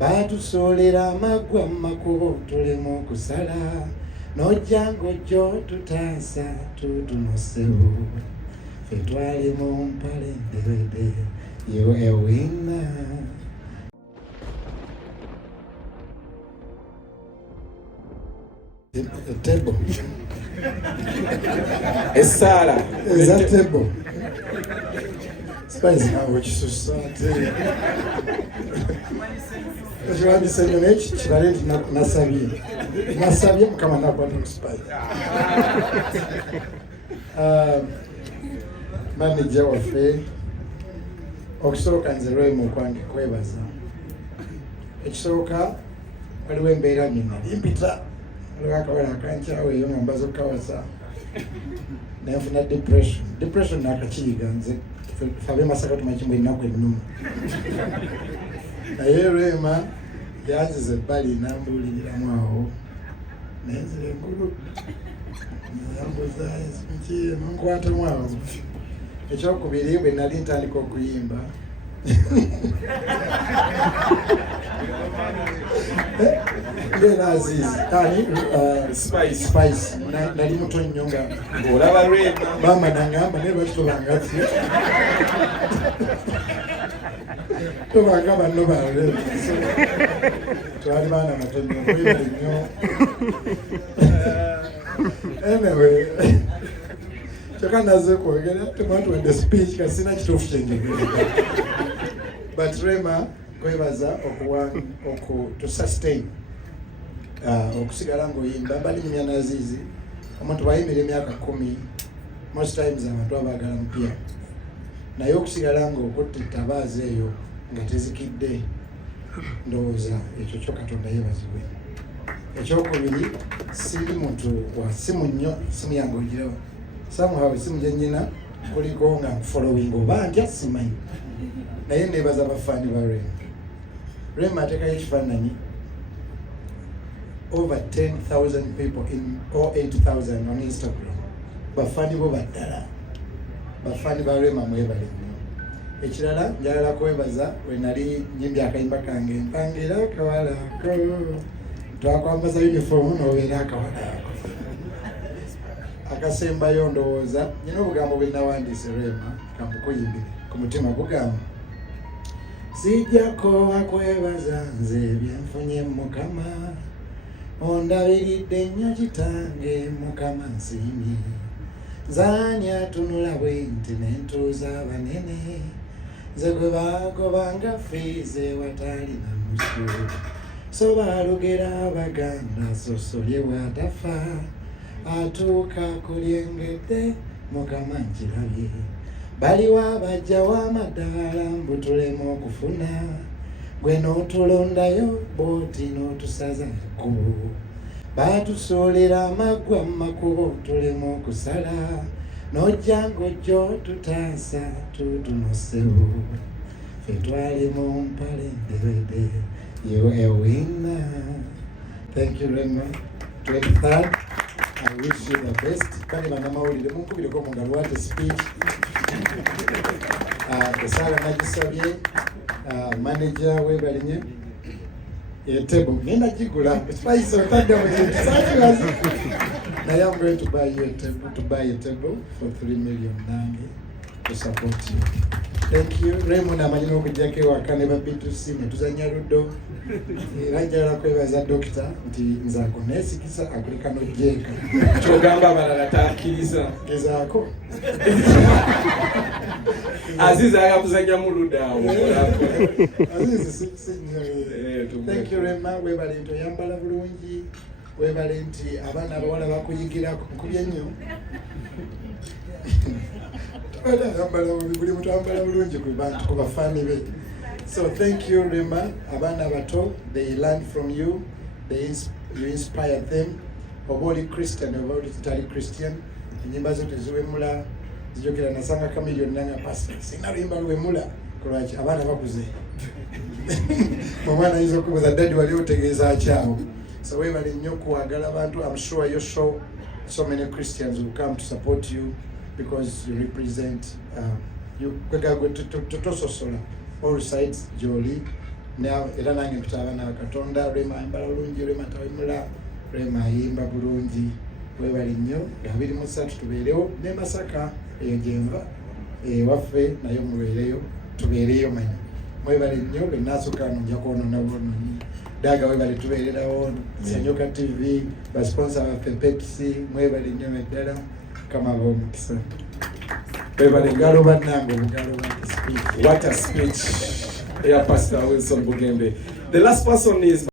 batusolera amagwa mu makubo tulemu okusala n'ojja ng'ojjo tutaasa tutunusewo ffe twali mu mpale ndewede you a winner. A table. Esala. Is that table? Spice now what you society. Ekiwandi senyo n'eki kibale nti nasabye mukama nakwata ku spice. Manager waffe okusooka nze Rema okwange kwebaza. Ekisooka waliwo embeera nina limpita waliwo akawala akankyawo eyo nga mbaza okukawasa nenfuna depression nakakiyiga nze ffe ab'emasaka tumanyi kimwe ennaku ennuma naye Rema yanziza ebbali nambuuliriramu awo nenzira engulu yambuza ki nonkwatamu awo. Ekyokubiri bwe nali ntandika okuyimba ng'era Azizi Spice nali muto nnyo nga olaba Rema maama nangamba naye lwaki tobanga ffe tobanga banno ba Rema twali baana bato nnyo kwebali nnyo. Anyway kyokka naze kwogera temwatuwadde speech kasina kituufu kyenjogera but Rema kwebaza to sustain okusigala ng'oyimba balinyumya n'Azizi omuntu bayimbira emyaka 10 most times abantu abaagala mupya naye okusigala ng'okutte ettabaaza eyo nga tezikidde ndowooza ekyo kyo Katonda yeebazibwe. Ekyokubiri siri muntu wa simu nnyo simu yange ogirawo somehow esimu gye nnyina kuliko nga following oba ntya simanyi naye neebaza abafaani ba Rema. Rema ateekayo ekifaananyi over 10,000 people or 8,000 on Instagram. Bafaani bo baddala bafaani ba Rema mwebale nnyo. Ekirala njagala kwebaza we nali nyimbye akayimba kange mpangira akawalako twakwambaza uniform n'obeera akawalako akasembayo ndowooza nyina obugambo bwe nawandiise Rema kambukuyimbire ku mutima gugamba sijjako akwebaza nze byenfunye Mukama ondabiridde nnyo kitange Mukama nsiimye nzaani atunula bwe nti n'entuuza abanene nze gwe baagobanga fiize watali na musu so baalugera Abaganda sosolye bw'atafa atuuka kulyengedde Mukama nkirabye baliwo abajja w'amadaala mbu tulemu okufuna gwe n'otulondayo booti n'otusaza ekkubo baatusuulira amaggwa mu makubo tulemu okusala n'ojja ng'ojjo tutaasa tutunusewo ffe twali mu mpale ndewede you a winner. Thank you Rema. 23rd I wish you the best. Kani banamawulire munkubireko mu ngalo wate speech. Esala nagisabye manager webalinye table ngenda gigula spice otadde mu kintu naye I'm going to buy you a table for 3 million nange to support you. Thank you. Rema namanyi n'okujjako ewaka ne babitusi ne tuzanya luddo era njagala kwebaza dokita nti nze ako neesikisa akulika n'ojjeeka kyogamba abalala takkiriza gezaako Azizi ayakuzanya mu ludda awo Azizi thank you Rema webale nti oyambala bulungi webale nti abaana abawala bakuyigira nkubye nnyo buli muntu ayambala bulungi ku bafaani be. So thank you Rema. Abaana bato they learn from you, you inspire them. Oba oli Christian oba oli tali Christian enyimba zo teziwemula zijogera nasanga kamiliyoni nanga pastor sina luyimba luwemula kulwaki abaana bakuze omwana ayinza okubuuza dadi wali otegeeza akyawo so webale nnyo kuwagala abantu. I'm sure you show so many Christians will come to support you because you represent you tososola all sides gy'oli era nange mpita abaana Katonda. Rema ayambala bulungi, Rema tawemula, Rema ayimba bulungi. Mwebale nnyo nga 23 tubeerewo ne Masaka eyo gyenva waffe nayo mubeereyo tubeereyo manyi. Mwebale nnyo bwe nasooka wano nja kwonoona bwonoonyi. Daga webale tubeererawo Sanyuka TV basponsa baffe Pepsi. Mwebale nnyo eddala kama b'omukisa. Obugalo bannange obugalo bwa speech. What a speech. Yeah, Pastor Wilson Bugembe. The last person is